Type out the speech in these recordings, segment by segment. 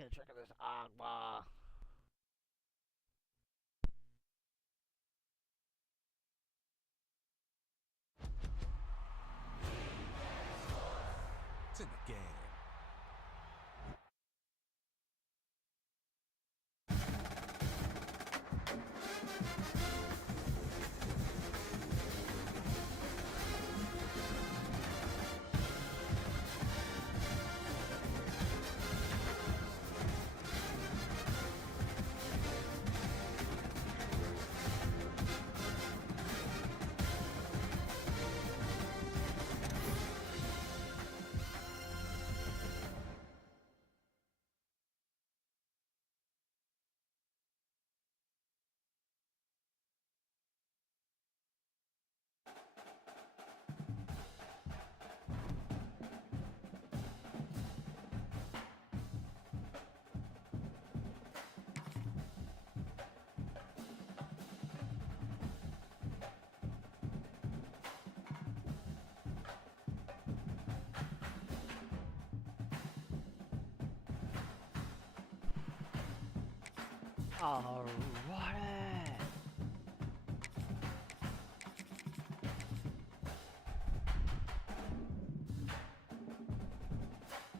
get a trick of this Agba. It's in the game. Alrighty.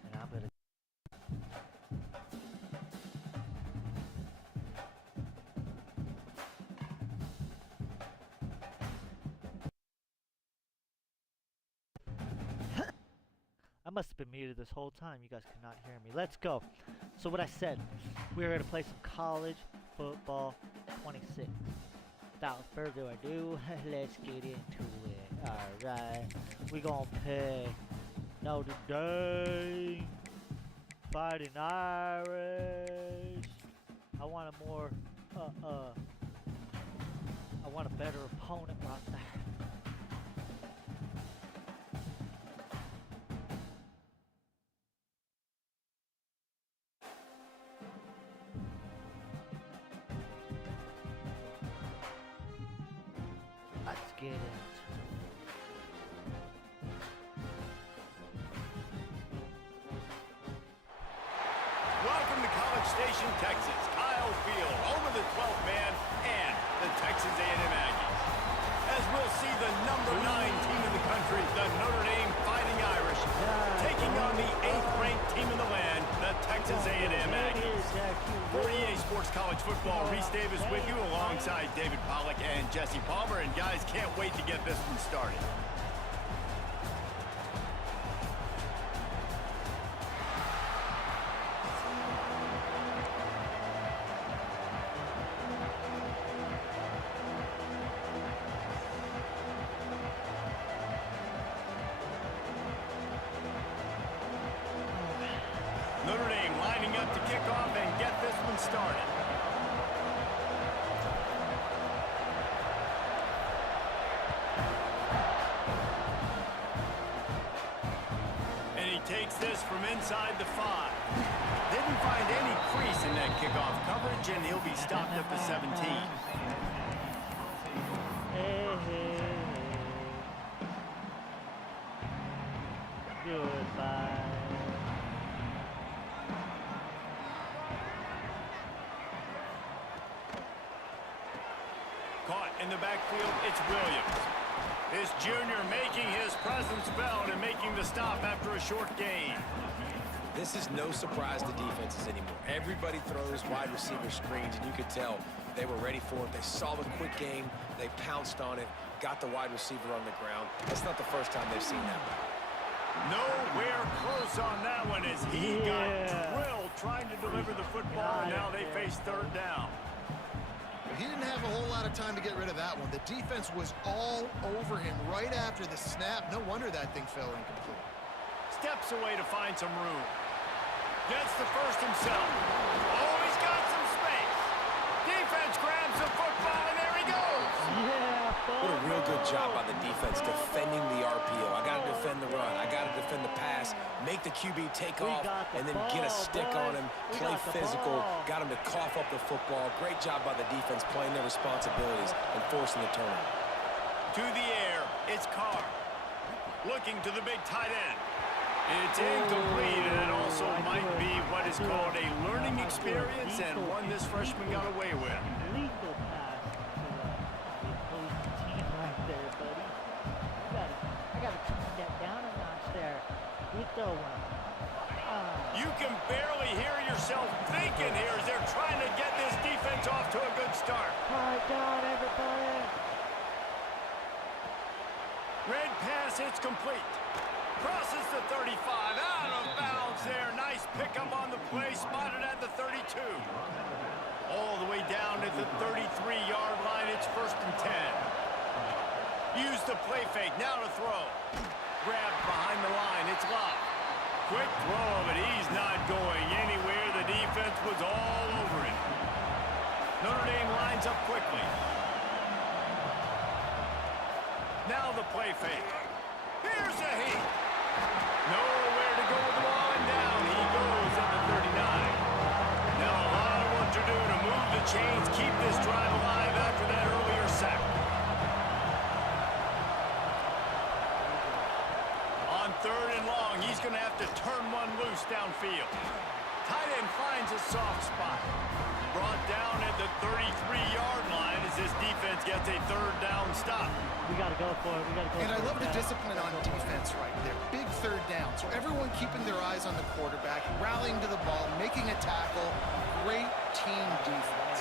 And I'm gonna. I must have been muted this whole time. You guys could not hear me. Let's go. So what I said, we're going to play some college football 26. Without further ado, let's get into it. Alright. We're going to play Notre Dame, Fighting Irish. I want a more, I want a better opponent right there. Let's get it. Welcome to College Station, Texas. Kyle Field, home of the 12th man and the Texas A&M Aggies. As we'll see the number 9 team in the country, the Notre Dame Fighting Irish, taking on the 8th-ranked team in the land, the Texas A&M Aggies. For EA Sports College Football, Reese Davis with you alongside David Pollack and Jesse Palmer. And guys, can't wait to get this one started. Notre Dame lining up to kick off and get this one started. And he takes this from inside the 5. Didn't find any crease in that kickoff coverage, and he'll be stopped at the 17. Hey, hey, hey. Goodbye. Caught in the backfield, it's Williams. This junior making his presence felt and making the stop after a short gain. This is no surprise to defenses anymore. Everybody throws wide receiver screens, and you could tell they were ready for it. They saw the quick game. They pounced on it, got the wide receiver on the ground. That's not the first time they've seen that. Nowhere close on that one as he got drilled trying to deliver the football, and now they face third down. He didn't have a whole lot of time to get rid of that one. The defense was all over him right after the snap. No wonder that thing fell incomplete. Steps away to find some room. Gets the first himself. Oh, he's got some space. Defense grabs the football, and there he goes. Yeah, What a real good job by the defense defending the RPO. I got to defend the run. I got to defend the pass. Make the QB take off, and then get a stick on him. Play physical. Got him to cough up the football. Great job by the defense playing their responsibilities and forcing the turnover. To the air, it's Carr. Looking to the big tight end. It's incomplete, and it also might be what is called a learning experience, and one this freshman got away with. Legal pass to the opposing team right there, buddy. I gotta tone that down a notch there. Good throw one. You can barely hear yourself thinking here as they're trying to get this defense off to a good start. My God, everybody. Red pass hits complete. Crosses the 35, out of bounds there. Nice pickup on the play, spotted at the 32. All the way down at the 33-yard line, it's 1st and 10. Use the play fake, now to throw. Grab behind the line, it's Love. Quick throw, but he's not going anywhere. The defense was all over it. Notre Dame lines up quickly. Now the play fake. Here's a heat. Nowhere to go with the ball, and down he goes at the 39. Now a lot of work to do to move the chains, keep this drive alive after that earlier sack. On 3rd and long, he's going to have to turn one loose downfield. Tight end finds a soft spot. Brought down at the 33-yard line as this defense gets a 3rd down stop. We got to go for it. We got to go And for it. I love the discipline on defense right there. Big 3rd down. So everyone keeping their eyes on the quarterback, rallying to the ball, making a tackle. Great team defense.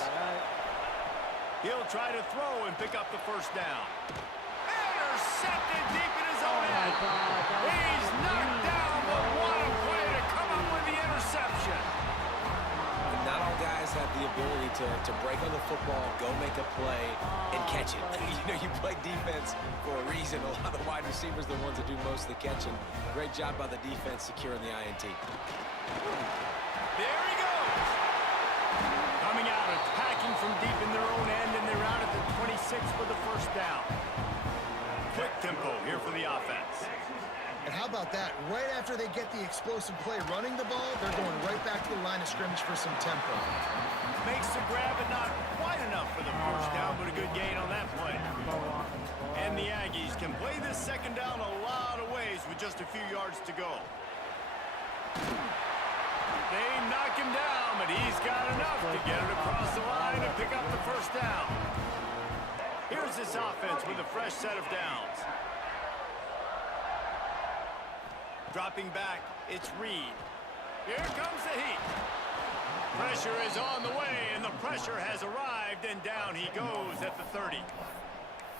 He'll try to throw and pick up the 1st down. Intercepted deep in his own end. He's knocked down, but what a play to come up with the interception. And not all guys have the ability to break on the football, go make a play, and catch it. You know, you play defense for a reason. A lot of the wide receivers are the ones that do most of the catching. Great job by the defense securing the INT. There he goes. Coming out, attacking from deep in their own end, and they're out at the 26 for the 1st down. Quick tempo here for the offense. And how about that? Right after they get the explosive play running the ball, they're going right back to the line of scrimmage for some tempo. Makes the grab, but not quite enough for the 1st down, but a good gain on that play. And the Aggies can play this 2nd down a lot of ways with just a few yards to go. They knock him down, but he's got enough to get it across the line and pick up the 1st down. Here's this offense with a fresh set of downs. Dropping back, it's Reed. Here comes the heat. Pressure is on the way, and the pressure has arrived, and down he goes at the 30.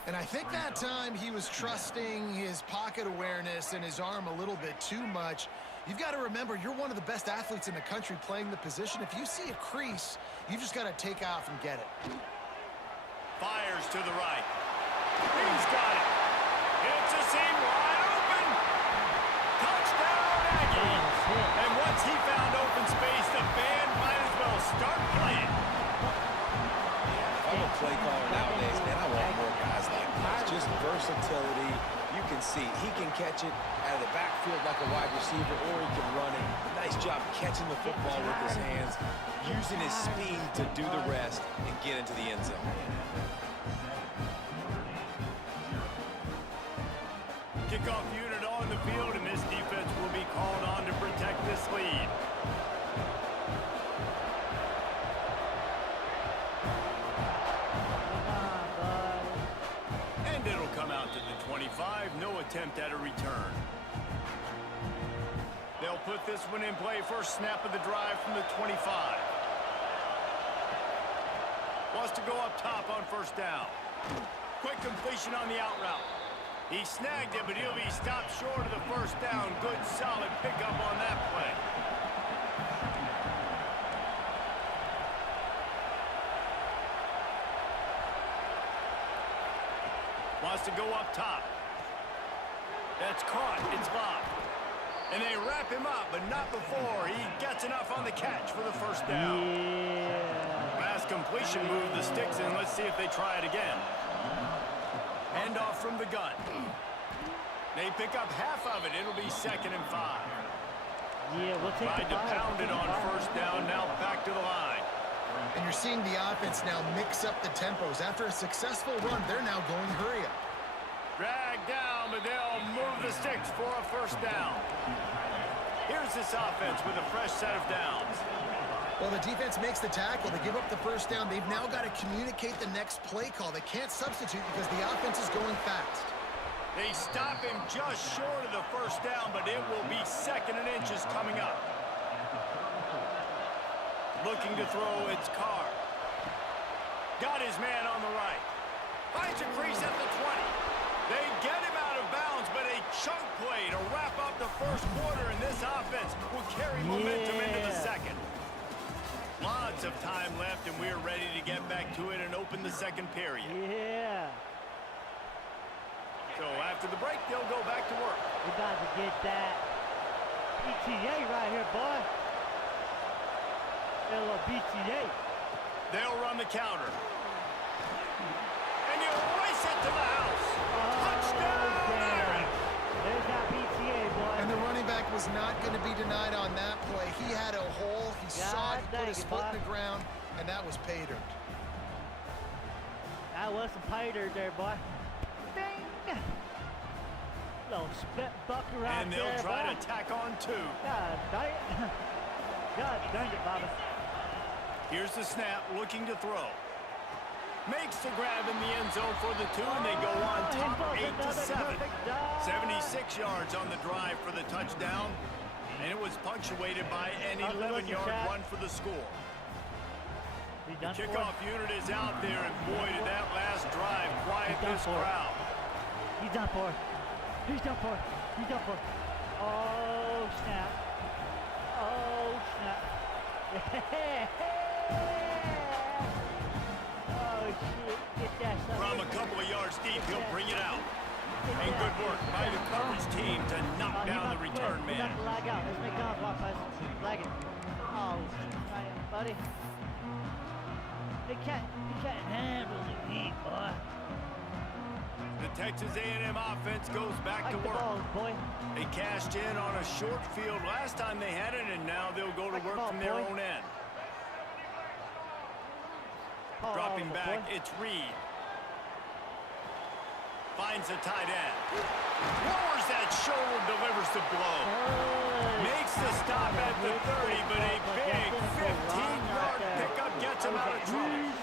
And I think that time he was trusting his pocket awareness and his arm a little bit too much. You've got to remember, you're one of the best athletes in the country playing the position. If you see a crease, you just got to take off and get it. Fires to the right. He's got it. It's a seam wide open. Touchdown, Aggies. And once he found open space, the band might as well start playing. I'm a play caller nowadays, man. I want more guys like this. Just versatility. You can see he can catch it out of the backfield like a wide receiver, or he can run it. Nice job catching the football with his hands, using his speed to do the rest and get into the end zone. Kickoff unit on the field, and this defense will be called on to protect this lead. And it'll come out to the 25. No attempt at a return. They'll put this one in play. First snap of the drive from the 25. Wants to go up top on 1st down. Quick completion on the out route. He snagged it, but he'll be stopped short of the 1st down. Good, solid pickup on that play. Wants to go up top. That's caught. It's locked. And they wrap him up, but not before he gets enough on the catch for the 1st down. Yeah. Pass completion, move the sticks in. Let's see if they try it again. Hand off from the gun. They pick up half of it. It'll be 2nd and 5. Yeah, we'll take Tried to pound it on 1st down. Now back to the line. And you're seeing the offense now mix up the tempos. After a successful run, they're now going hurry up. Dragged down, but they'll move the sticks for a 1st down. Here's this offense with a fresh set of downs. Well, the defense makes the tackle. They give up the first down. They've now got to communicate the next play call. They can't substitute because the offense is going fast. They stop him just short of the first down, but it will be 2nd and inches coming up. Looking to throw, it's Carr. Got his man on the right. Finds a crease at the 20. They get him out of bounds, but a chunk play to wrap up the first quarter, and this offense will carry momentum into the second. Lots of time left, and we're ready to get back to it and open the second period. Yeah. So after the break, they'll go back to work. We got to get that BTA right here, boy. A little BTA. They'll run the counter. And you race it to the house. Touchdown, Aaron. There's that BTA, boy. And the running back was not going to be denied on that play. He had a hole. He saw it. He put his foot in the ground, and that was pay dirt. That was some pay dirt there, boy. Ding! Little spit bucket right and there, they'll try boy. to tack on 2. God dang it. God dang it, Bobby. Here's the snap, looking to throw. Makes the grab in the end zone for the 2, and they go on top 8-7. 76 yards on the drive for the touchdown, and it was punctuated by an 11-yard run for the score. The kickoff unit is out there, and boy, did that last drive quiet this crowd. He's done for. He's done for. He's done for. Oh, snap. Oh, snap. Oh, shit. Get that stuff. From a couple of yards deep, he'll bring it out. And good work by the coverage team to knock down the return man. He's about to lag out. Let's make contact, guys. Lag it. Oh, right, buddy. He can't handle the heat, boy. The Texas A&M offense goes back to work. Ball, boy. They cashed in on a short field last time they had it, and now they'll go to work from their own end. Dropping back, it's Reed. Finds the tight end. Lowers that shoulder, delivers the blow. Makes the stop at the 30, but a big 15-yard pickup gets him out of trouble.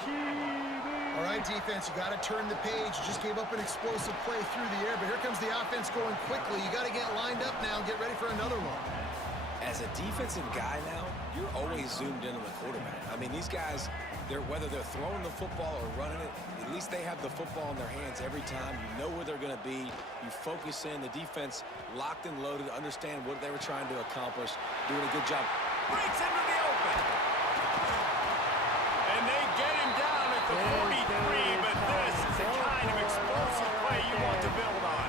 All right, defense, you got to turn the page. You just gave up an explosive play through the air, but here comes the offense going quickly. You got to get lined up now and get ready for another one. As a defensive guy now, you're always zoomed in on the quarterback. I mean, these guys, whether they're throwing the football or running it, at least they have the football in their hands every time. You know where they're going to be. You focus in. The defense locked and loaded, understand what they were trying to accomplish, doing a good job. Breaks into the open. And they get him down at the 43, but this is the kind of explosive play you want to build on.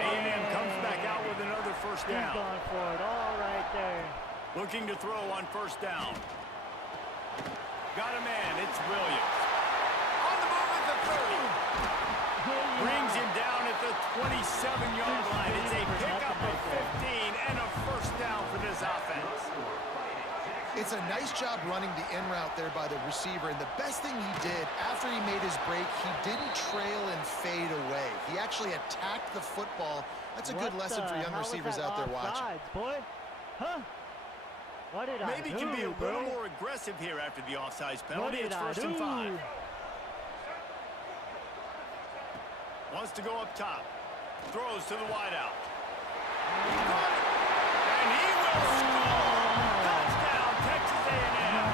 A&M comes back out with another first down. He's going for it all right there. Looking to throw on first down. Got a man, it's Williams. On the move at the 30. Brings him down at the 27-yard line. It's a pickup of 15 and a first down for this offense. It's a nice job running the in route there by the receiver, and the best thing he did after he made his break, he didn't trail and fade away. He actually attacked the football. That's a good lesson for young receivers out there watching. Boy? Huh? What did Maybe I do, can be a bro? little more aggressive here after the offsides What penalty. did It's I first and do? 5. Wants to go up top. Throws to the wideout. Caught it. And he will score. Touchdown, Texas A&M.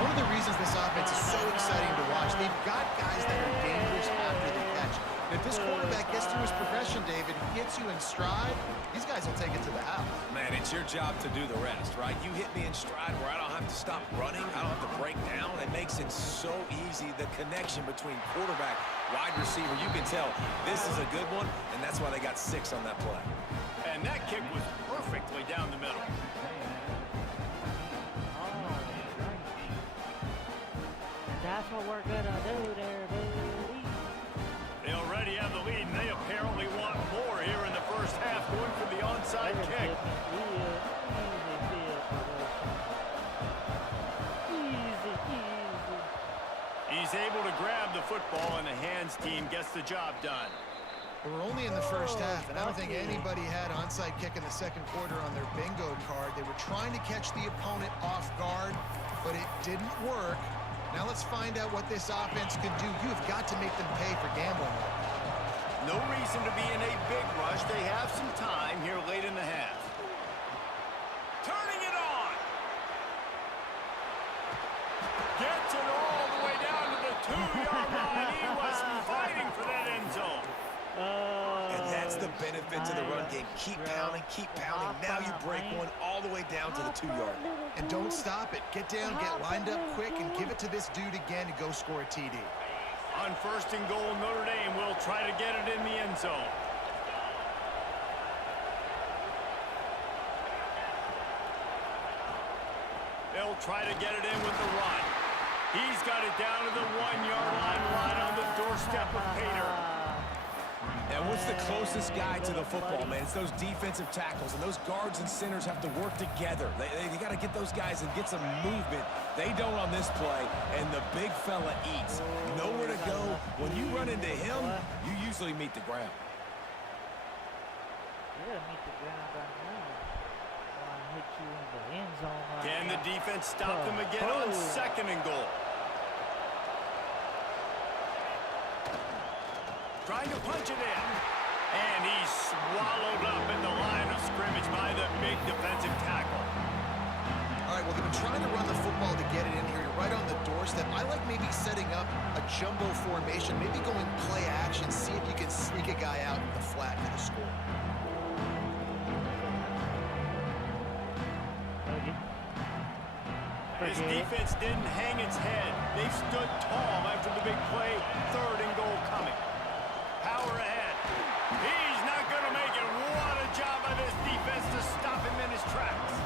One of the reasons this offense is so exciting to watch, they've got guys that are dangerous after the catch. And if this quarterback gets through his progression, David, gets you in stride, these guys will take it to the house. Man, it's your job to do the rest, right? You hit me in stride where I don't have to stop running. I don't have to break down. It makes it so easy. The connection between quarterback, wide receiver, you can tell this is a good one, and that's why they got 6 on that play. And that kick was perfectly down the middle. That's what we're gonna do there, buddy. They already have the lead, and they apparently want more here in the first half, going for the onside kick. He's able to grab the football, and the hands team gets the job done. We're only in the first half, and I don't think anybody had onside kick in the second quarter on their bingo card. They were trying to catch the opponent off guard, but it didn't work. Now let's find out what this offense can do. You've got to make them pay for gambling. No reason to be in a big rush. They have some time here late in the half. Turning it on. Gets it all the way down to the 2-yard line. He was fighting for that end zone. And that's the benefit to the run game. Keep pounding, keep pounding. Now you break one all the way down to the 2-yard. And don't stop it. Get down, get lined up quick, and give it to this dude again to go score a TD. On 1st and goal, Notre Dame will try to get it in the end zone. They'll try to get it in with the run. He's got it down to the 1-yard line, right on the doorstep of Pater. And what's the closest guy to the football, man? It's those defensive tackles, and those guards and centers have to work together. They got to get those guys and get some movement. They don't on this play, and the big fella eats. Nowhere to go. When you run into him, you usually meet the ground. Yeah, meet the ground right now. I hit you in the end zone right Can the now. defense stop them again on 2nd and goal? Trying to punch it in. And he's swallowed up in the line of scrimmage by the big defensive tackle. All right, well, they've been trying to run the football to get it in here. You're right on the doorstep. I like maybe setting up a jumbo formation, maybe going play action, see if you can sneak a guy out in the flat for the score. This defense didn't hang its head. They've stood tall after the big play. 3rd and goal coming. Power ahead. He's not going to make it. What a job by this defense to stop him in his tracks.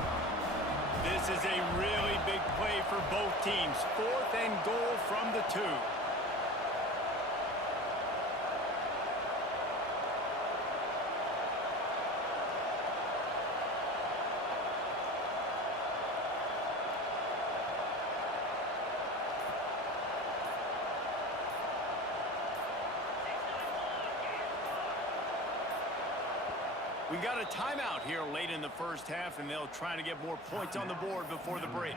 This is a really big play for both teams. 4th and goal from the 2. We got a timeout here late in the first half, and they'll try to get more points on the board before the break.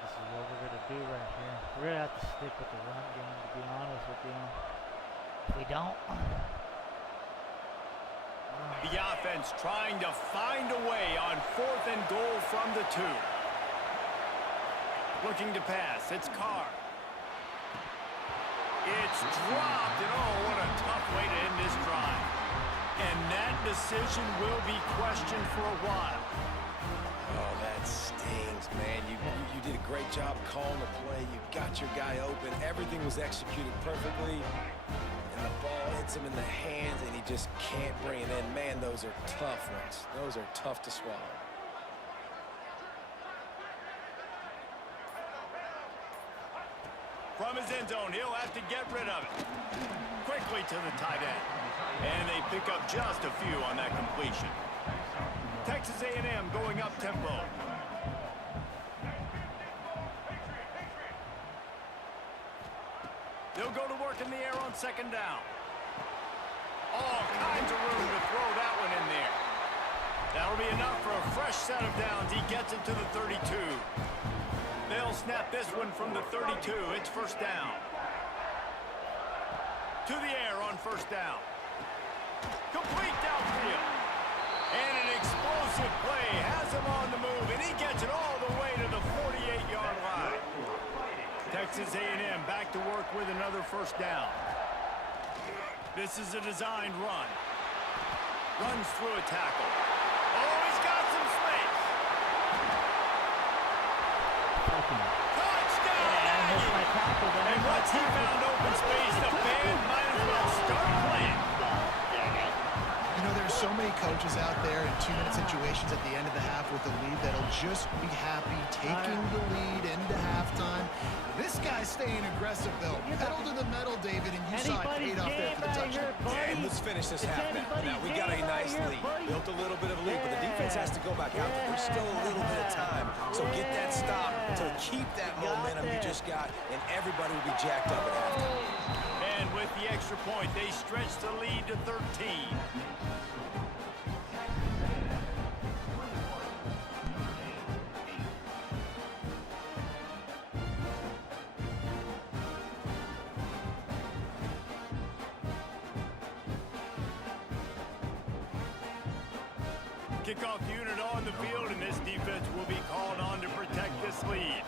This is what we're going to do right here. We're going to have to stick with the run game, to be honest with you. If we don't... The offense trying to find a way on 4th and goal from the 2. Looking to pass. It's Carr. It's dropped, and oh, what a tough way to end this drive. And that decision will be questioned for a while. Oh, that stings, man. You did a great job calling the play. You got your guy open. Everything was executed perfectly. And the ball hits him in the hands, and he just can't bring it in. Man, those are tough ones. Those are tough to swallow. From his end zone, he'll have to get rid of it. Quickly to the tight end. And they pick up just a few on that completion. Texas A&M going up tempo. They'll go to work in the air on 2nd down. All kinds of room to throw that one in there. That'll be enough for a fresh set of downs. He gets it to the 32. They'll snap this one from the 32. It's 1st down. To the air on 1st down. Complete downfield. And an explosive play has him on the move, and he gets it all the way to the 48-yard line. Texas A&M back to work with another 1st down. This is a designed run. Runs through a tackle. Oh, he's got some space. Touchdown! And once he found open space, the band might as well start playing. You know, there's so many coaches out there in 2-minute situations at the end of the half with a lead that'll just be happy taking the lead into halftime. This guy's staying aggressive, though. Pedal to the metal, David, and you saw it paid off there for the touchdown. And let's finish this half now. Now, we got a nice lead. Built a little bit of a lead, but the defense defense has to go back out there. There's still a little bit of time. So get that stop to keep that momentum you just got, and everybody will be jacked up at halftime. And with the extra point, they stretch the lead to 13. Kickoff unit on the field, and this defense will be called on to protect this lead.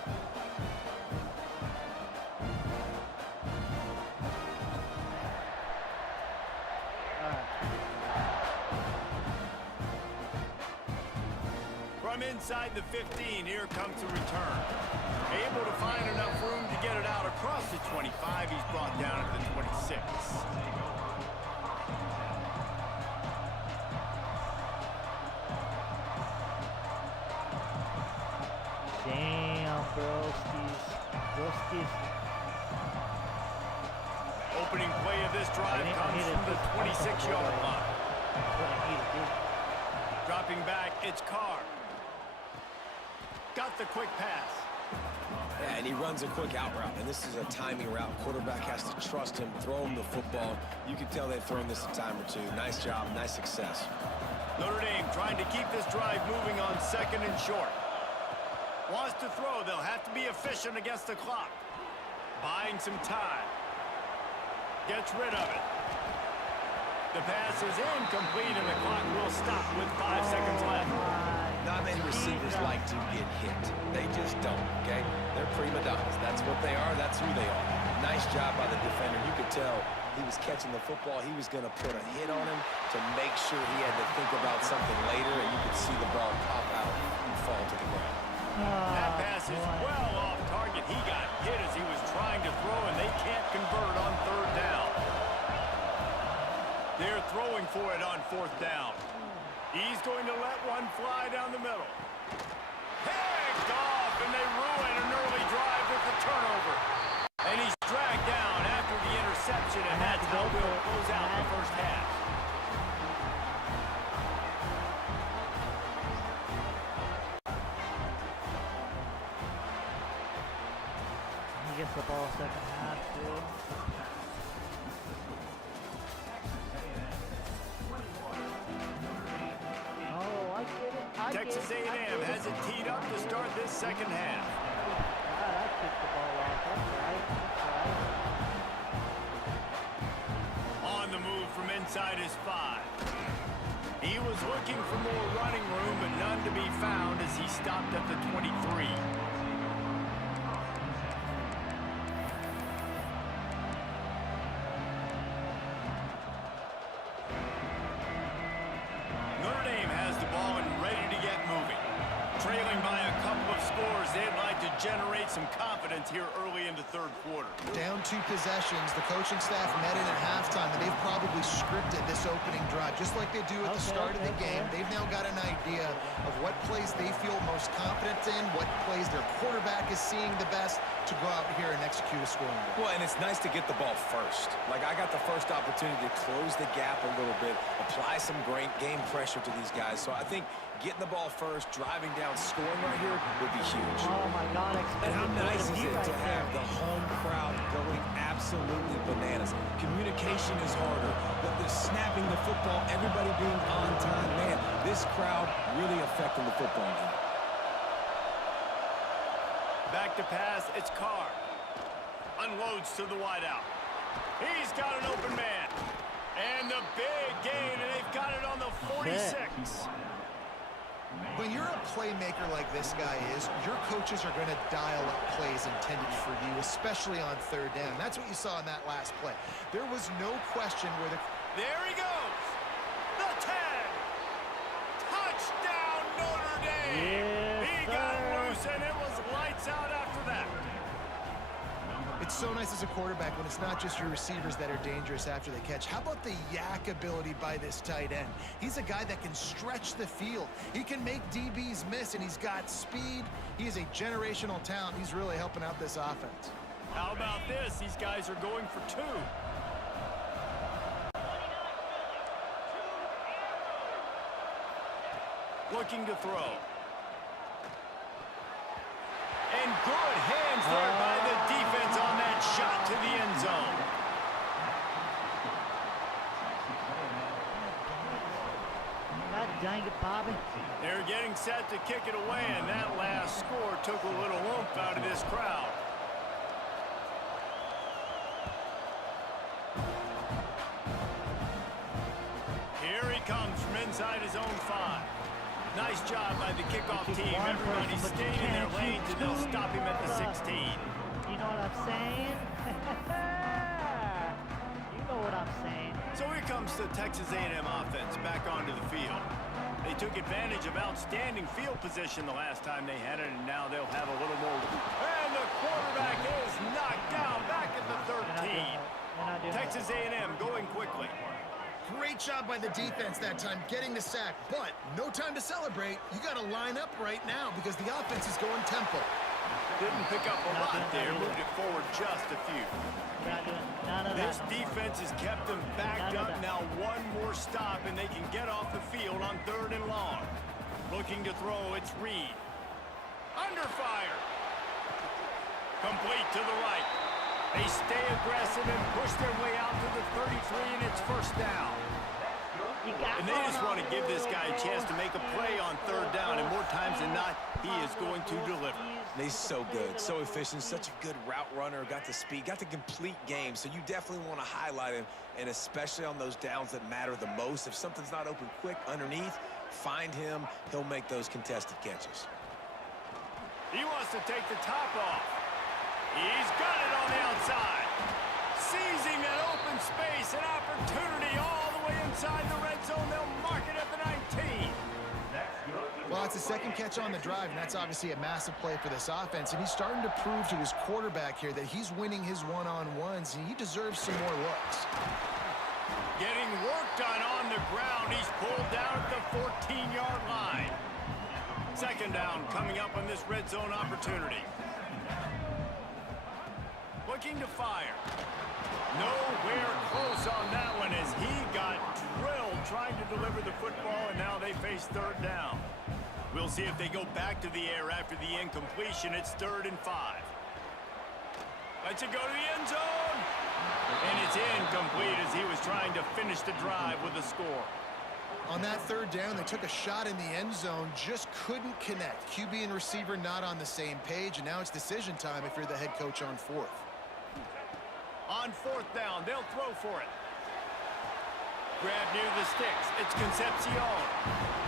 From inside the 15, here comes the return. Able to find enough room to get it out across the 25. He's brought down at the 26. Damn, broskies. Opening play of this drive comes from the 26-yard line. That's what I need to do. Dropping back, it's Carr. Got the quick pass. Yeah, and he runs a quick out route, and this is a timing route. Quarterback has to trust him, throw him the football. You can tell they've thrown this a time or two. Nice job, nice success. Notre Dame trying to keep this drive moving on 2nd and short. Wants to throw, they'll have to be efficient against the clock. Buying some time. Gets rid of it. The pass is incomplete, and the clock will stop with 5 seconds left. Not many receivers like to get hit. They just don't, okay? They're prima donnas. That's what they are. That's who they are. Nice job by the defender. You could tell he was catching the football. He was going to put a hit on him to make sure he had to think about something later, and you could see the ball pop out and fall to the ground. That pass is well off target. He got hit as he was trying to throw, and they can't convert on 3rd down. They're throwing for it on 4th down. He's going to let one fly down the middle. Picked off, and they ruin an early drive with the turnover. And he's dragged down after the interception, and that's how we'll close out the first half. He gets the ball 2nd half, too. Texas A&M has it teed up to start this 2nd half. I kicked the ball off. That's right. On the move from inside his 5. He was looking for more running room, but none to be found as he stopped at the 23. Notre Dame has the ball and ready to get moving. Trailing by a couple of scores, they'd like to generate some confidence here early in the 3rd quarter. Down 2 possessions. The coaching staff met in at halftime, and they've probably scripted this opening drive, just like they do at the start of the game. They've now got an idea of what plays they feel most confident in, what plays their quarterback is seeing the best to go out here and execute a scoring goal. Well, and it's nice to get the ball first. Like, I got the first opportunity to close the gap a little bit, apply some great game pressure to these guys. So I think getting the ball first, driving down, scoring right here would be huge. Oh, my God. And how nice is it to have the home crowd going absolutely bananas? Communication is harder, but the snapping the football, everybody being on time, man, this crowd really affecting the football game. Back to pass, it's Carr. Unloads to the wideout. He's got an open man. And the big gain, and they've got it on the 46. When you're a playmaker like this guy is, your coaches are going to dial up plays intended for you, especially on 3rd down. That's what you saw in that last play. There was no question where the... There he goes. The 10. Touchdown, Notre Dame. Yes, he got loose, and it was lights out after that. It's so nice as a quarterback when it's not just your receivers that are dangerous after the catch. How about the yak ability by this tight end? He's a guy that can stretch the field. He can make DBs miss, and he's got speed. He is a generational talent. He's really helping out this offense. How about this? These guys are going for 2. looking to throw. And good hands there by the defense on that shot to the end zone. God dang it, Bobby. They're getting set to kick it away, and that last score took a little oomph out of this crowd. Here he comes from inside his own 5. Nice job by the kickoff team. Everybody staying in their lanes, and they'll stop him at the 16. You know what I'm saying? You know what I'm saying. So here comes the Texas A&M offense back onto the field. They took advantage of outstanding field position the last time they had it, and now they'll have a little more. And the quarterback is knocked down back at the 13. Texas A&M going quickly. Great job by the defense that time, getting the sack, but no time to celebrate. You got to line up right now because the offense is going tempo. Didn't pick up a lot there, moved it forward just a few. This defense has kept them backed up. Now one more stop, and they can get off the field on 3rd and long. Looking to throw, it's Reed. Under fire. Complete to the right. They stay aggressive and push their way out to the 33, and it's first down. And they just want to give this guy a chance to make a play on 3rd down, and more times than not, he is going to deliver. He's so good, so efficient, such a good route runner, got the speed, got the complete game, so you definitely want to highlight him, and especially on those downs that matter the most. If something's not open quick underneath, find him. He'll make those contested catches. He wants to take the top off. He's got it on the outside. Seizing that open space, an opportunity all the way inside the red zone. They'll mark it at the 19. Well, it's a second catch on the drive, and that's obviously a massive play for this offense. And he's starting to prove to his quarterback here that he's winning his one-on-ones, and he deserves some more looks. Getting work done on the ground. He's pulled down at the 14-yard line. Second down coming up on this red zone opportunity. Looking to fire. Nowhere close on that one as he got drilled trying to deliver the football, and now they face 3rd down. We'll see if they go back to the air after the incompletion. It's 3rd and 5. Lets it go to the end zone. And it's incomplete as he was trying to finish the drive with a score. On that 3rd down, they took a shot in the end zone, just couldn't connect. QB and receiver not on the same page, and now it's decision time if you're the head coach on 4th. On 4th down, they'll throw for it. Grab near the sticks. It's Concepcion.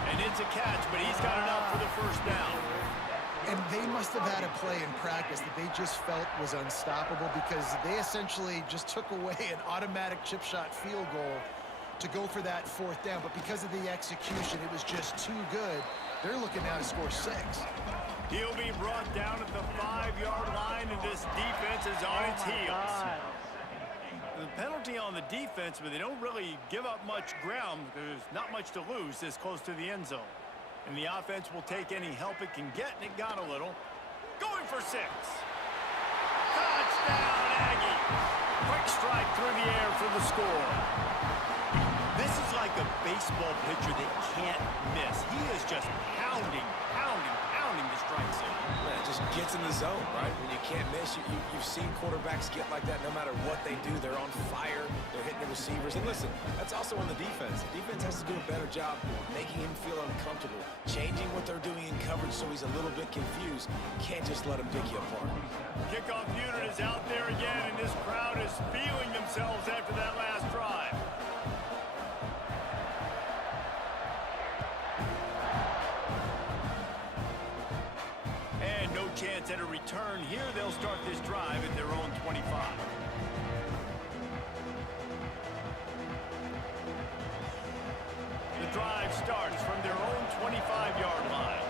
And it's a catch, but he's got enough for the 1st down. And they must have had a play in practice that they just felt was unstoppable because they essentially just took away an automatic chip shot field goal to go for that 4th down. But because of the execution, it was just too good. They're looking now to score 6. He'll be brought down at the 5-yard line, and this defense is on its heels. The penalty on the defense, but they don't really give up much ground. There's not much to lose this close to the end zone. And the offense will take any help it can get, and it got a little. Going for 6. Touchdown, Aggie. Quick strike through the air for the score. This is like a baseball pitcher that can't miss. He is just pounding the strike zone. Yeah, just gets in the zone, right? When you can't miss, you've seen quarterbacks get like that no matter what they do. They're on fire. They're hitting the receivers. And listen, that's also on the defense. The defense has to do a better job making him feel uncomfortable, changing what they're doing in coverage so he's a little bit confused. Can't just let him pick you apart. Kickoff unit is out there again, and this crowd is feeling themselves after that last drive. Chance at a return here. They'll start this drive at their own 25. The drive starts from their own 25-yard line.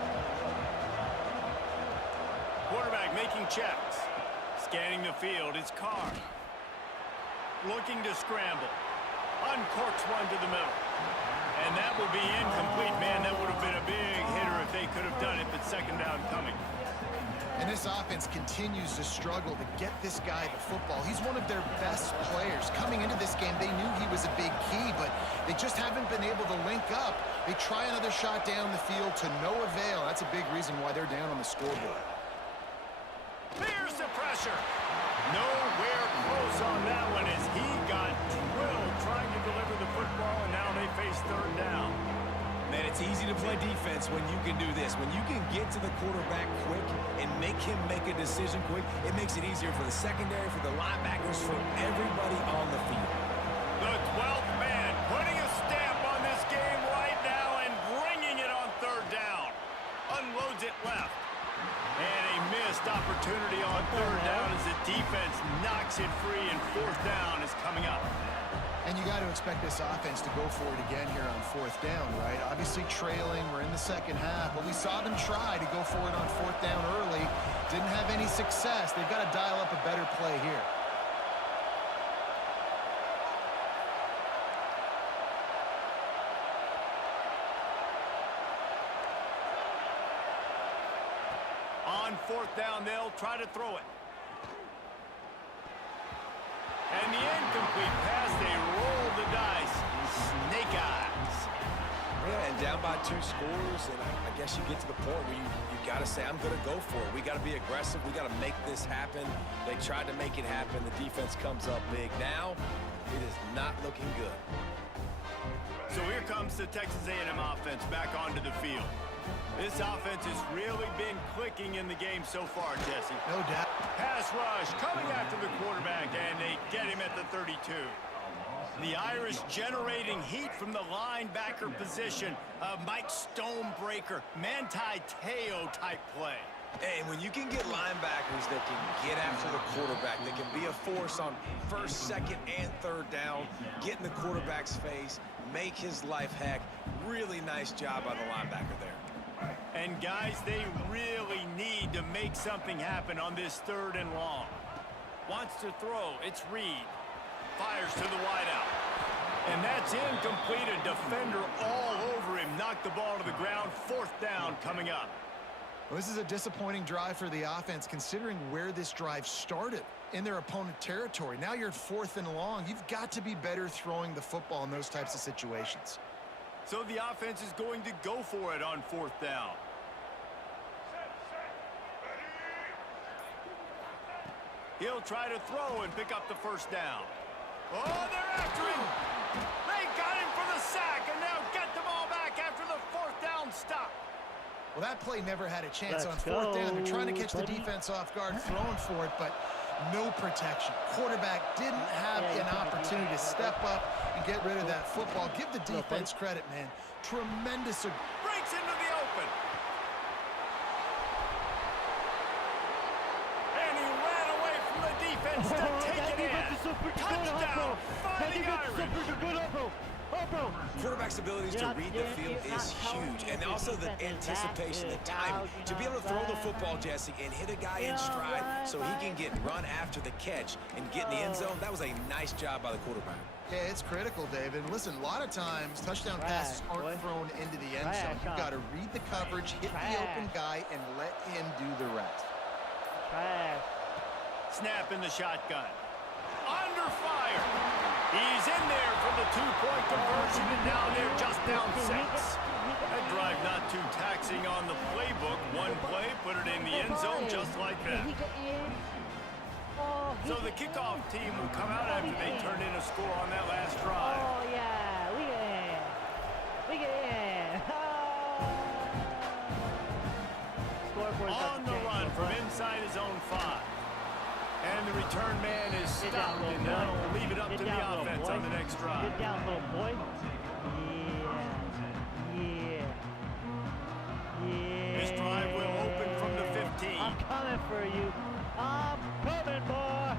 Quarterback making checks. Scanning the field, it's Carr. Looking to scramble. Uncorks one to the middle. And that will be incomplete. Man, that would have been a big hitter if they could have done it, but 2nd down coming. And this offense continues to struggle to get this guy the football. He's one of their best players. Coming into this game, they knew he was a big key, but they just haven't been able to link up They try another shot down the field to no avail. That's a big reason why they're down on the scoreboard. There's the pressure. Nowhere close on that one as he got drilled trying to deliver the football, and now they face third down. Man, it's easy to play defense when you can do this. When you can get to the quarterback quick and make him make a decision quick, it makes it easier for the secondary, for the linebackers, for everybody on the field. The 12th man putting a stamp on this game right now and bringing it on third down. Unloads it left. And a missed opportunity on third down as the defense knocks it free, and fourth down is coming up. And you got to expect this offense to go for it again here on fourth down, right? Obviously trailing, we're in the second half, but we saw them try to go for it on fourth down early. Didn't have any success. They've got to dial up a better play here. On fourth down, they'll try to throw it. And the incomplete pass, they roll the dice. Snake eyes. Yeah, and down by 2 scores, and I guess you get to the point where you got to say, I'm going to go for it. We got to be aggressive. We got to make this happen. They tried to make it happen. The defense comes up big. Now, it is not looking good. So here comes the Texas A&M offense back onto the field. This offense has really been clicking in the game so far, Jesse. No doubt. Pass rush coming after the quarterback, and they get him at the 32. The Irish generating heat from the linebacker position. Mike Stonebreaker, Manti Te'o type play. And when you can get linebackers that can get after the quarterback, that can be a force on first, second, and third down, get in the quarterback's face, make his life heck, really nice job by the linebacker there. And guys, they really need to make something happen on this third and long. Wants to throw, it's Reed. Fires to the wideout. And that's incomplete. A defender all over him. Knocked the ball to the ground. Fourth down coming up. Well, this is a disappointing drive for the offense considering where this drive started in their opponent territory. Now you're at fourth and long. You've got to be better throwing the football in those types of situations. So the offense is going to go for it on fourth down. He'll try to throw and pick up the first down. Oh, they're after him. They got him for the sack, and now get the ball back after the fourth down stop. Well, that play never had a chance on Let's fourth down. They're trying to go, catch the buddy. defense off guard, throwing for it, but no protection. Quarterback didn't have Yeah, an opportunity to step up and get rid of that football. Give the defense credit, man. Tremendous. Breaks into the open. And he ran away from the defense to take it in. Touchdown, Fighting Irish. Quarterback's abilities to read the field is huge, and also the anticipation, the timing. To be able to throw the football, Jesse, and hit a guy in stride so he can get run after the catch and get in the end zone, that was a nice job by the quarterback. Yeah, it's critical, David. Listen, a lot of times touchdown passes aren't thrown into the end zone. You've got to read the coverage, hit the open guy, and let him do the rest. Snap in the shotgun. Under fire. He's in there for the two-point conversion, and now they're just down 6. That drive not too taxing on the playbook. One play, put it in the end zone just like that. So the kickoff team will come out after they turn in a score on that last drive. Oh, yeah. We get in. On the run from inside his own 5. And the return man is stopped, and now we'll leave it up to the offense on the next drive. Get down, little boy. Yeah. This drive will open from the 15. I'm coming for you. I'm coming, boy.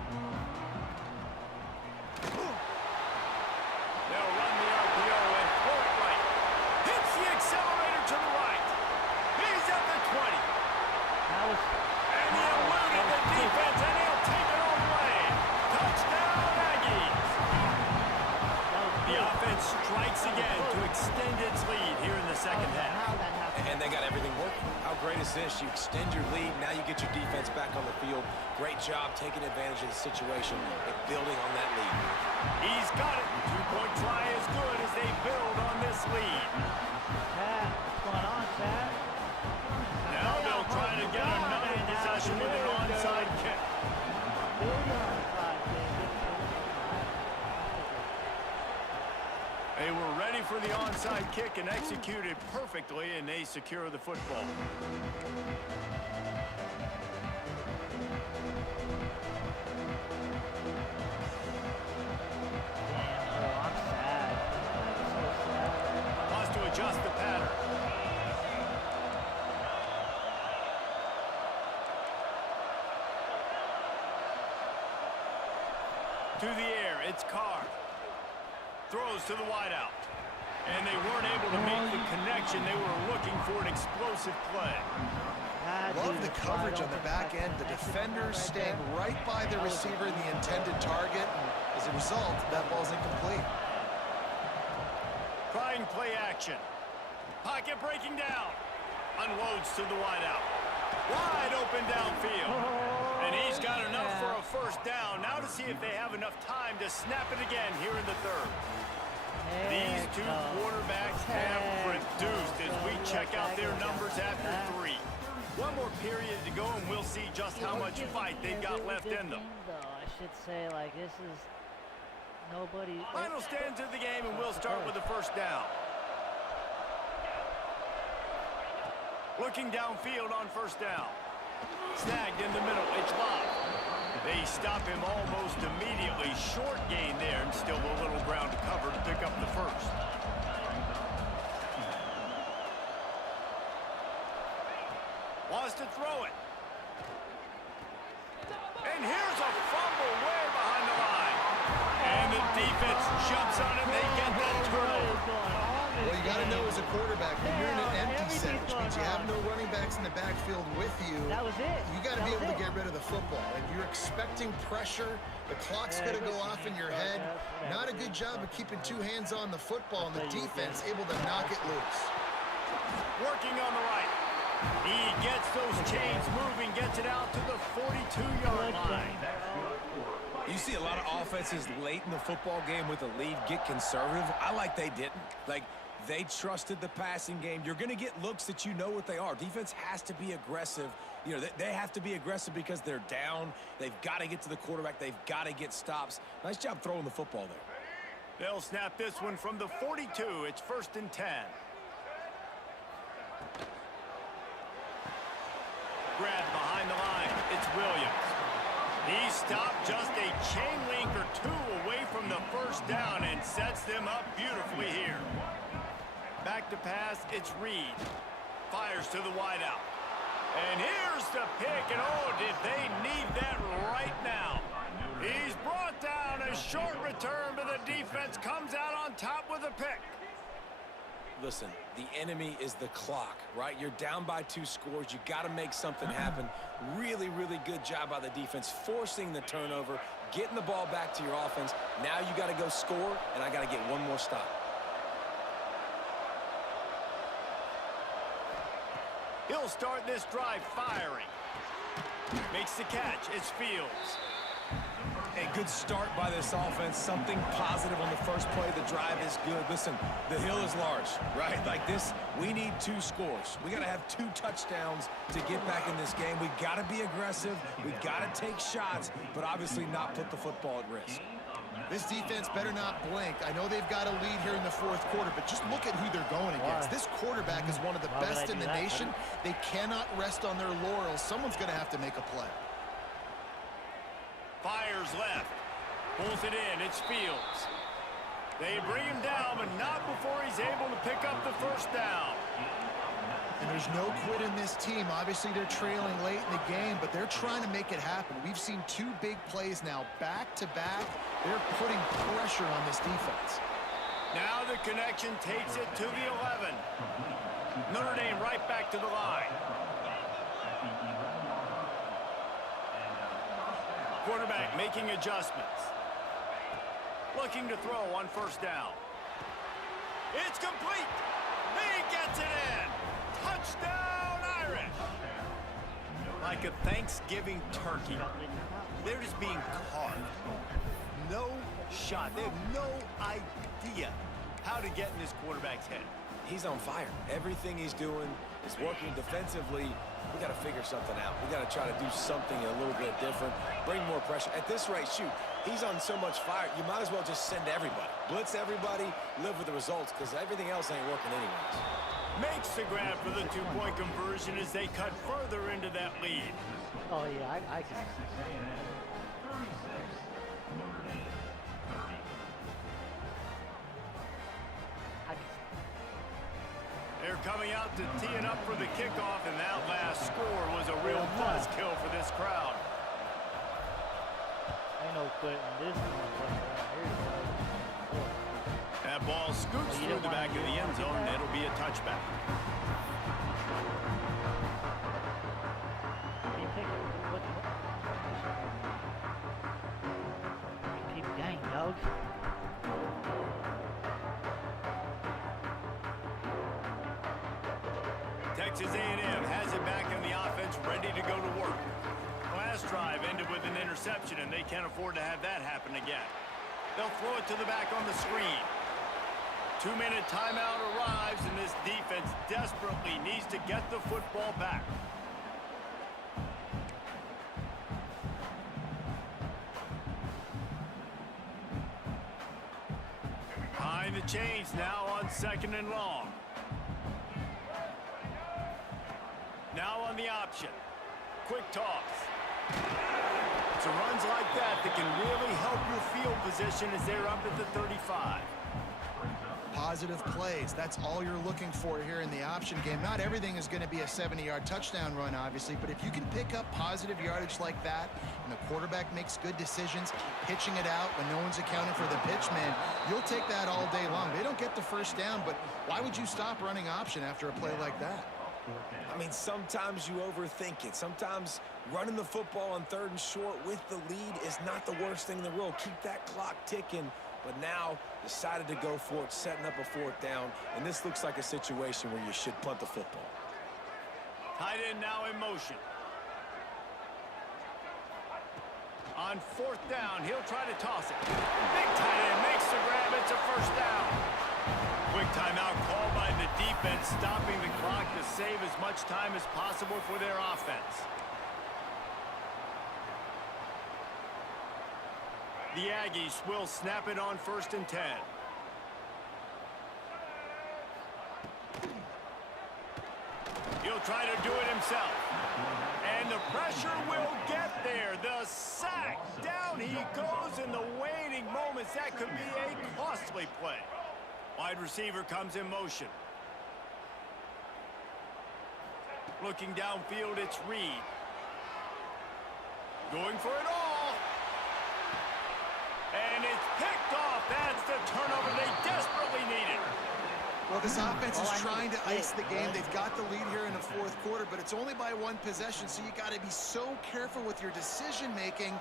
They'll run the RPO and pull it right. Hits the accelerator to the right. He's at the 20. And he eluded the defense, and he'll take it all the way. Touchdown, Aggies. The offense strikes again to extend its lead here in the second half. And they got everything working. How great is this? You extend your lead, now you get your defense back on the field. Great job taking advantage of the situation and building on that lead. He's got it. Two-point try is good as they build on this lead. Chad, what's going on, Chad? Now they'll try to get another possession with an onside kick. They were ready for the onside kick and executed perfectly, and they secure the football. I'm sad. I'm so sad. Wants to adjust the pattern. To the air, it's Carr. Throws to the wideout. And they weren't able to make the connection. They were looking for an explosive play. Love the coverage on the back end. The defenders staying right by the receiver in the intended target. And as a result, that ball's incomplete. Trying play action. Pocket breaking down. Unloads to the wideout. Wide open downfield. And he's got enough for a first down. Now to see if they have enough time to snap it again here in the third. These two quarterbacks have produced as we check out their numbers after 3. One more period to go, and we'll see just how much fight they've got left in them. I should say, like, this is nobody. Final stands of the game, and we'll start with the first down. Looking downfield on first down. Snagged in the middle. It's Love. They stop him almost immediately. Short gain there, and still a little ground to cover to pick up the first. Wants to throw it. And here's a fumble way behind the line. And the defense jumps on it. They get that turnover. Well, you got to know as a quarterback, when you're in an empty set, which means you have no running backs in the backfield with you, That was it. you got to be able to get rid of the football. And you're expecting pressure. The clock's going to go off in your head. Not a good job of keeping two hands on the football, and the defense able to knock it loose. Working on the right. He gets those chains moving, gets it out to the 42-yard line. You see a lot of offenses late in the football game with a lead get conservative. I like they didn't. Like, they trusted the passing game. You're going to get looks that you know what they are. Defense has to be aggressive. You know, they have to be aggressive because they're down. They've got to get to the quarterback. They've got to get stops. Nice job throwing the football there. They'll snap this one from the 42. It's 1st and 10. Grab behind the line. It's Williams. He stopped just a chain link or two away from the first down and sets them up beautifully here. Back to pass, it's Reed. Fires to the wideout. And here's the pick, and oh, did they need that right now. He's brought down. A short return, but the defense comes out on top with a pick. Listen, the enemy is the clock, right? You're down by 2 scores. You got to make something happen. Really, really good job by the defense, forcing the turnover, getting the ball back to your offense. Now you got to go score, and I got to get one more stop. He'll start this drive firing. Makes the catch. It's Fields. A good start by this offense. Something positive on the first play. The drive is good. Listen, the hill is large, right? Like this, we need 2 scores. We got to have 2 touchdowns to get back in this game. We got to be aggressive. We've got to take shots, but obviously not put the football at risk. This defense better not blink. I know they've got a lead here in the 4th quarter, but just look at who they're going against. This quarterback is one of the best in the nation. They cannot rest on their laurels. Someone's going to have to make a play. Fires left. Pulls it in. It's Fields. They bring him down, but not before he's able to pick up the first down. And there's no quit in this team. Obviously, they're trailing late in the game, but they're trying to make it happen. We've seen 2 big plays now back-to-back. They're putting pressure on this defense. Now the connection takes it to the 11. Notre Dame right back to the line. Quarterback making adjustments. Looking to throw on first down. It's complete. He gets it in. Touchdown, Irish. Like a Thanksgiving turkey. They're just being carved. No shot. They have no idea how to get in this quarterback's head. he's on fire. Everything he's doing is working defensively. We got to figure something out. We got to try to do something a little bit different, bring more pressure. At this rate, shoot, he's on so much fire, you might as well just send everybody. Blitz everybody, live with the results, because everything else ain't working anyways. Makes the grab for the two-point conversion as they cut further into that lead. Oh, yeah, I can. They're coming out to tee it up for the kickoff, and that last score was a real buzzkill for this crowd. Ain't no quitting this one. That ball scoots through the back of the end zone, and it'll be a touchback. Keep gang, dog. Texas A&M has it back in the offense, ready to go to work. Last drive ended with an interception, and they can't afford to have that happen again. They'll throw it to the back on the screen. 2-minute timeout arrives, and this defense desperately needs to get the football back. Behind the chains now on 2nd and long. Now on the option. Quick toss. It's runs like that that can really help your field position as they're up at the 35. Positive plays. That's all you're looking for here in the option game. Not everything is going to be a 70-yard touchdown run, obviously, but if you can pick up positive yardage like that and the quarterback makes good decisions, pitching it out when no one's accounting for the pitch, man, you'll take that all day long. They don't get the first down, but why would you stop running option after a play like that? I mean, sometimes you overthink it. Sometimes running the football on 3rd and short with the lead is not the worst thing in the world. Keep that clock ticking. But now decided to go for it, setting up a 4th down. And this looks like a situation where you should punt the football. Tight end now in motion. On 4th down, he'll try to toss it. Big tight end makes the grab. It's a first down. Quick timeout called by the defense, stopping the clock to save as much time as possible for their offense. The Aggies will snap it on 1st and 10. He'll try to do it himself. And the pressure will get there. The sack. Down he goes in the waning moments. That could be a costly play. Wide receiver comes in motion. Looking downfield, it's Reed. Going for it all. And it's picked off. That's the turnover they desperately needed. Well, this offense is trying to ice the game. They've got the lead here in the 4th quarter, but it's only by 1 possession, so you got to be so careful with your decision-making,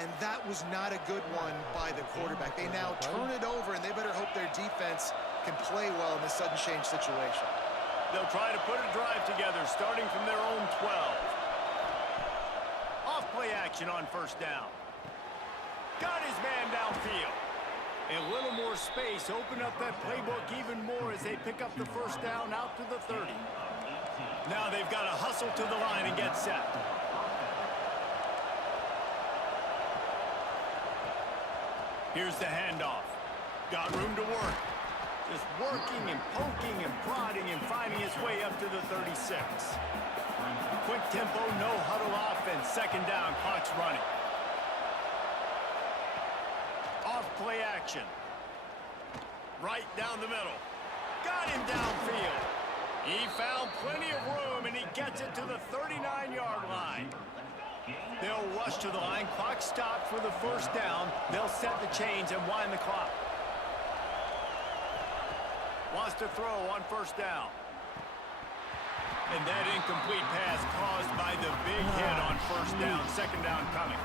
and that was not a good one by the quarterback. They now turn it over, and they better hope their defense can play well in this sudden change situation. They'll try to put a drive together, starting from their own 12. Off-play action on 1st down. Got his man downfield. A little more space, open up that playbook even more as they pick up the 1st down out to the 30. Now they've got to hustle to the line and get set. Here's the handoff. Got room to work. Just working and poking and prodding and finding his way up to the 36. Quick tempo, no huddle offense. 2nd down, clock's running. Off-play action. Right down the middle. Got him downfield. He found plenty of room, and he gets it to the 39-yard line. They'll rush to the line. Clock stopped for the 1st down. They'll set the chains and wind the clock. Wants to throw on 1st down. And that incomplete pass caused by the big hit on 1st down. 2nd down coming.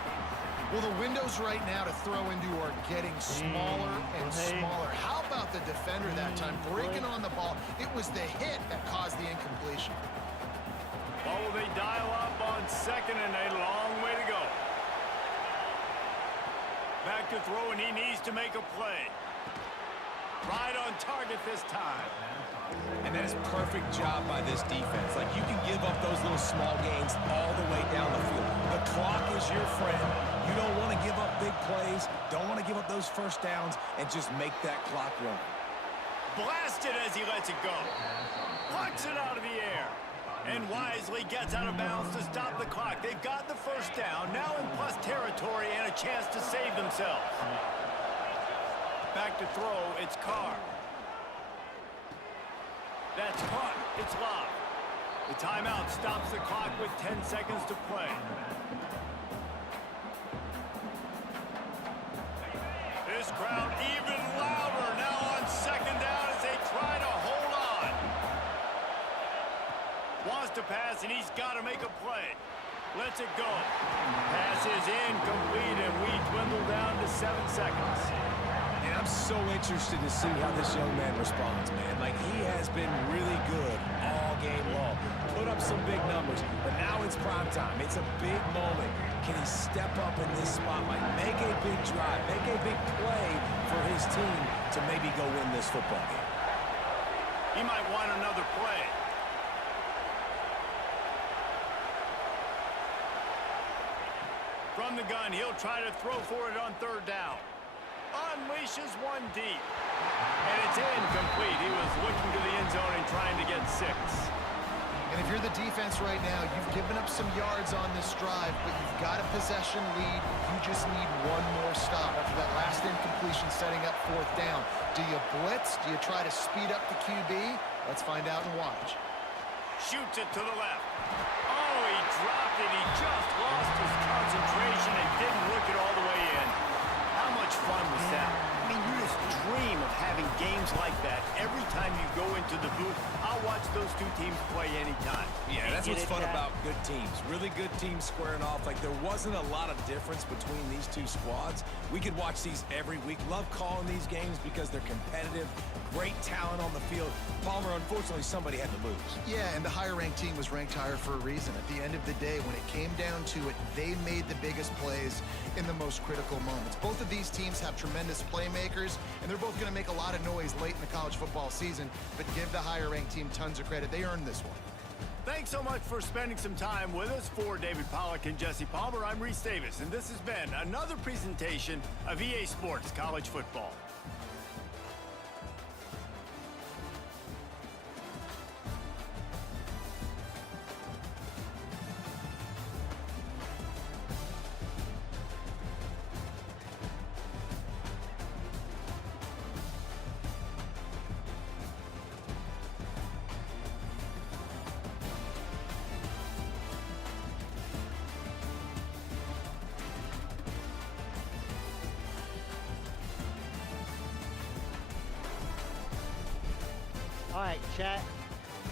Well, the windows right now to throw into are getting smaller and smaller. How about the defender that time breaking on the ball? It was the hit that caused the incompletion. Oh, they dial up on 2nd and a long way to go. Back to throw, and he needs to make a play. Right on target this time. And that is perfect job by this defense. Like, you can give up those little small gains all the way down the field. The clock is your friend. You don't want to give up big plays, don't want to give up those first downs, and just make that clock run. Blasted as he lets it go. Plucks it out of the air. And wisely gets out of bounds to stop the clock. They've got the first down, now in plus territory and a chance to save themselves. Back to throw, it's Carr. That's caught, it's locked. The timeout stops the clock with 10 seconds to play. This crowd even louder now on second down as they try to hold on. Wants to pass, and he's got to make a play. Lets it go. Pass is incomplete, and we dwindle down to 7 seconds. And I'm so interested to see how this young man responds, man. Like, he has been really good all game long. Put up some big numbers, but now it's prime time. It's a big moment. Can he step up in this spotlight, make a big drive, make a big play for his team to maybe go win this football game? He might want another play. From the gun, he'll try to throw for it on third down. Unleashes one deep. And it's incomplete. He was looking to the end zone and trying to get 6. And if you're the defense right now, you've given up some yards on this drive, but you've got a possession lead. You just need one more stop after that last incompletion setting up fourth down. Do you blitz? Do you try to speed up the QB? Let's find out and watch. Shoots it to the left. Oh, he dropped it. He just lost his concentration and didn't look it all the way in. How much fun was that? I mean, you just dream of having games like that every time you go into the booth. I'll watch those two teams play anytime. Yeah, that's what's fun about good teams. Really good teams squaring off. Like, there wasn't a lot of difference between these two squads. We could watch these every week. Love calling these games because they're competitive. Great talent on the field. Palmer, unfortunately, somebody had to lose. Yeah, and the higher-ranked team was ranked higher for a reason. At the end of the day, when it came down to it, they made the biggest plays in the most critical moments. Both of these teams have tremendous playmakers, and they're both going to make a lot of noise late in the college football season, but give the higher-ranked team tons of credit. They earned this one. Thanks so much for spending some time with us. For David Pollack and Jesse Palmer, I'm Reese Davis, and this has been another presentation of EA Sports College Football. Alright, chat.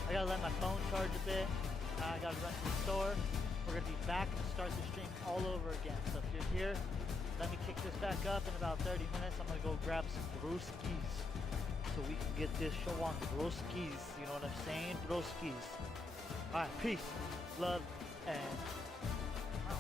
I gotta let my phone charge a bit. I gotta run to the store. We're gonna be back to start the stream all over again. So if you're here, let me kick this back up in about 30 minutes. I'm gonna go grab some brewskis so we can get this show on. Brewskis, you know what I'm saying? Brewskis. Alright, peace, love, and out.